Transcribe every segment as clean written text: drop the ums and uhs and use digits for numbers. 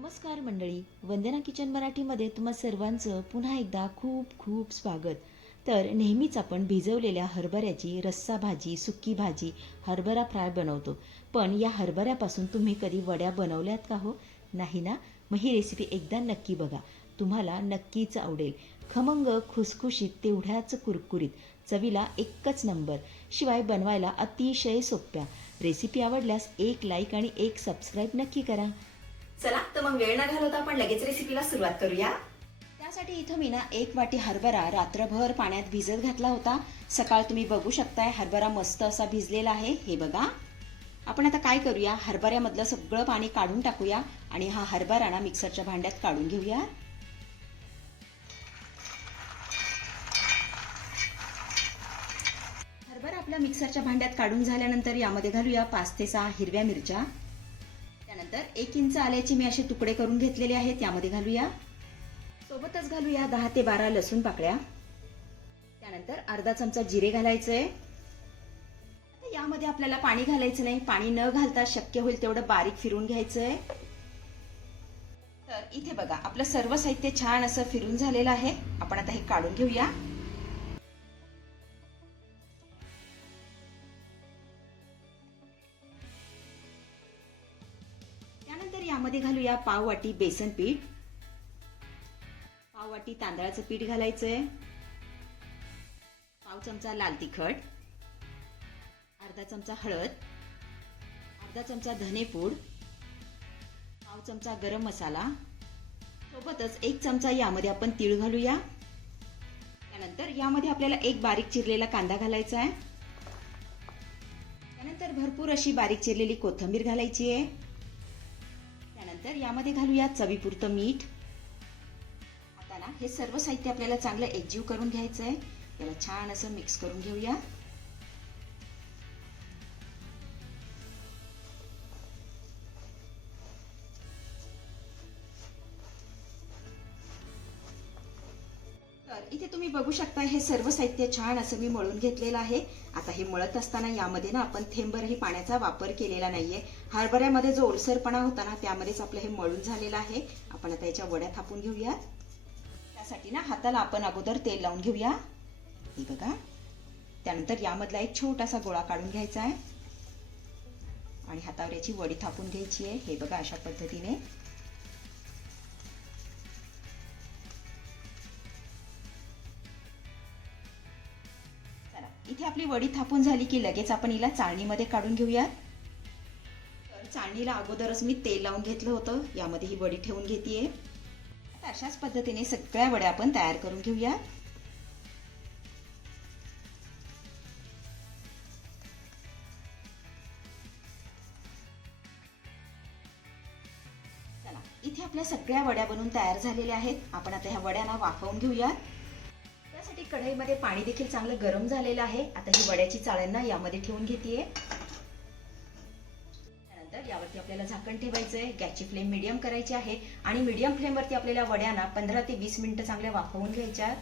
नमस्कार मंडळी, वंदना किचन मराठीमध्ये तुम्हा सर्वांचं पुन्हा एकदा खूप खूप स्वागत. तर नेहमीच आपण भिजवलेल्या हरभऱ्याची रस्सा भाजी, सुक्की भाजी, हरभरा फ्राय बनवतो. पण या हरभऱ्यापासून तुम्ही कधी वड्या बनवल्यात का हो? नाही ना? मग ही रेसिपी एकदा नक्की बघा, तुम्हाला नक्कीच आवडेल. खमंग, खुसखुशीत, तेवढ्याच कुरकुरीत, चवीला एकच नंबर, शिवाय बनवायला अतिशय सोप्या. रेसिपी आवडल्यास एक लाईक आणि एक सबस्क्राईब नक्की करा. चला तर मग वेळ न घालवता आपण लगेच रेसिपीला सुरुवात करूया. त्यासाठी इथं मी ना 1 वाटी हरभरा रात्रभर पाण्यात भिजत घातला होता. सकाळ तुम्ही बघू शकताय हरभरा मस्त असा भिजलेला आहे. हे बघा. आपण आता काय करूया, हरभऱ्यामधलं सगळं पाणी काढून टाकूया आणि हा हरभरा ना मिक्सरच्या भांड्यात काढून घेऊया. हरभरा आपल्या मिक्सरच्या भांड्यात काढून झाल्यानंतर यामध्ये घालूया 5 ते 6 हिरव्या मिरच्या. त्यानंतर 1 इंच आल्याचे मी असे तुकडे करून घेतलेले आहेत, यामध्ये घालूया. सोबतच घालूया 10 ते 12 लसूण पाकळ्या. त्यानंतर अर्धा चमचा जिरे घालायचंय. आता यामध्ये आपल्याला पाणी घालायचं नाही, पाणी न घालता शक्य होईल तेवढं बारीक फिरून घ्यायचंय. तर इथे बघा आपलं सर्व साहित्य छान असं फिरून झालेलं आहे. आपण आता हे काढून घेऊया. त्यानंतर यामध्ये घालूया पाव वाटी बेसन पीठ, पाव वाटी तांदळाचं पीठ घालायचंय, पाव चमचा लाल तिखट, अर्धा चमचा हळद, अर्धा चमचा धनेपूड, पाव चमचा गरम मसाला, सोबतच 1 चमचा यामध्ये आपण तीळ घालूया. त्यानंतर यामध्ये आपल्याला एक बारीक चिरलेला कांदा घालायचा आहे. त्यानंतर भरपूर अशी बारीक चिरलेली कोथिंबीर घालायची आहे. त्यानंतर यामध्ये घालूया चवीपुरतं मीठ. आता ना हे सर्व साहित्य आपल्याला चांगलं एकजीव करून घ्यायचं आहे. याला छान असं मिक्स करून घेऊया. तर इथे तुम्ही बघू शकता हे सर्व साहित्य छान असं मी मळून घेतलेलं आहे. आता हे मळत असताना यामध्ये ना आपण थेंबरही पाण्याचा वापर केलेला नाहीये. हरभऱ्यामध्ये जो ओलसरपणा होता ना त्यामध्येच आपलं हे मळून झालेलं आहे. आपण आता याच्या वड्या थापून घेऊया. त्यासाठी ना हाताला आपण अगोदर तेल लावून घेऊया. हे बघा. त्यानंतर यामधला एक छोटासा गोळा काढून घ्यायचा आहे आणि हातावर याची वडी थापून घ्यायची आहे. हे बघा अशा पद्धतीने. इथे आपली वडी थापून झाली की लगेच आपण हिला चाळणीमध्ये काढून घेऊया. तर चाळणीला अगोदरच मी तेल लावून घेतलं होतं. यामध्ये ही वडी ठेवून घेतेय. आता अशाच पद्धतीने सगळ्या वड्या आपण तयार करून घेऊया. चला इथे आपल्या सगळ्या वड्या बनवून तयार झालेल्या आहेत. आपण आता ह्या वड्यांना वाफवून घेऊया. त्यासाठी कढईमध्ये पाणी देखील चांगलं गरम झालेलं आहे. आता ही वड्याची चाळण ना यामध्ये ठेवून घेतेय. त्यानंतर यावरती आपल्याला झाकण ठेवायचंय. गॅसची फ्लेम मीडियम करायची आहे आणि मीडियम फ्लेमवरती आपल्याला वड्यांना 15 ते 20 मिनिटं चांगल्या वाफवून घ्यायच्या.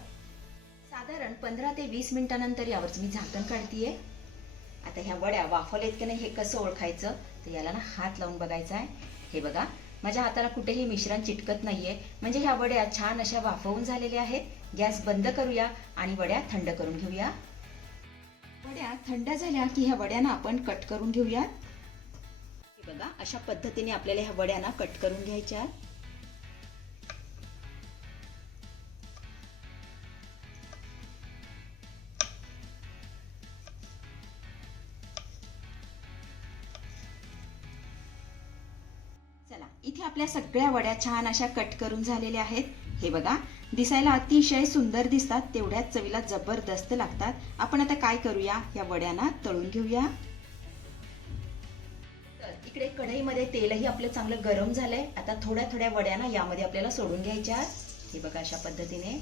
साधारण 15 ते 20 मिनिटांनंतर यावरच मी झाकण काढतेय. आता ह्या वड्या वाफवलेत की नाही हे कसं ओळखायचं, तर याला ना हात लावून बघायचा आहे. हे बघा माझ्या हाताला कुठेही मिश्रण चिटकत नाहीये, म्हणजे ह्या वड्या छान अशा वाफवून झालेल्या आहेत. गॅस बंद करूया आणि वड्या थंड करून घेऊया. वड्या थंड झाल्या की ह्या वड्यांना आपण कट करून घेऊया. हे बघा अशा पद्धतीने आपल्याला ह्या वड्यांना कट करून घ्यायच्या. चला इथे आपल्या सगळ्या वड्या छान अशा कट करून झालेल्या आहेत. हे बघा दिसायला अतिशय सुंदर दिसतात, तेवढ्याच चवीला जबरदस्त लागतात. आपण आता काय करूया, या वड्यांना तळून घेऊया. तर इकडे कढईमध्ये तेलही आपलं चांगलं गरम झालंय. आता थोड्या थोड्या वड्यांना यामध्ये आपल्याला सोडून घ्यायच्या. हे बघा अशा पद्धतीने.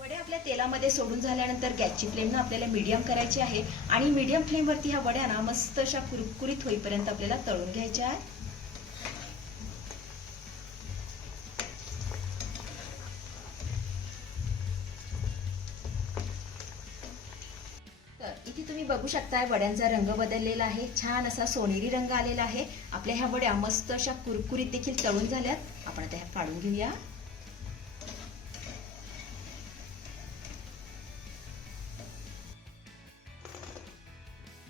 वड्या आपल्या तेलामध्ये सोडून झाल्यानंतर गॅसची फ्लेम ना आपल्याला मीडियम करायची आहे आणि मीडियम फ्लेमवरती ह्या वड्या ना मस्त अशा कुरकुरीत होईपर्यंत आपल्याला तळून घ्यायच्या. इथे तुम्ही बघू शकताय वड्यांचा रंग बदललेला आहे, छान असा सोनेरी रंग आलेला आहे. आपल्या ह्या वड्या मस्त अशा कुरकुरीत देखील तळून झाल्यात. आपण आता ह्या काढून घेऊया.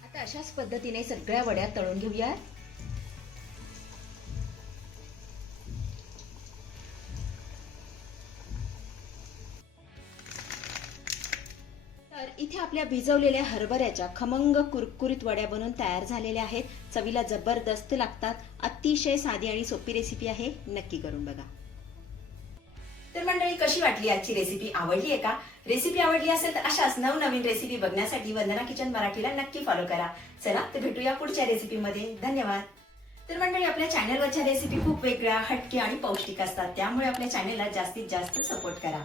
आता अशाच पद्धतीने सगळ्या वड्या तळून घेऊया. तर इथे आपल्या भिजवलेल्या हरभऱ्याच्या खमंग कुरकुरीत वड्या बनवून तयार झालेल्या आहेत. चवीला जबरदस्त लागतात. अतिशय साधी आणि सोपी रेसिपी आहे, नक्की करून बघा. तर मंडळी, कशी वाटली आजची रेसिपी? आवडली आहे का? रेसिपी आवडली असेल तर अशाच नवनवीन रेसिपी बघण्यासाठी वंदना किचन मराठीला नक्की फॉलो करा. चला तर भेटूया पुढच्या रेसिपीमध्ये. धन्यवाद. तर मंडळी, आपल्या चॅनलवरच्या रेसिपी खूप वेगळ्या, हटके आणि पौष्टिक असतात. त्यामुळे आपल्या चॅनलला जास्तीत जास्त सपोर्ट करा.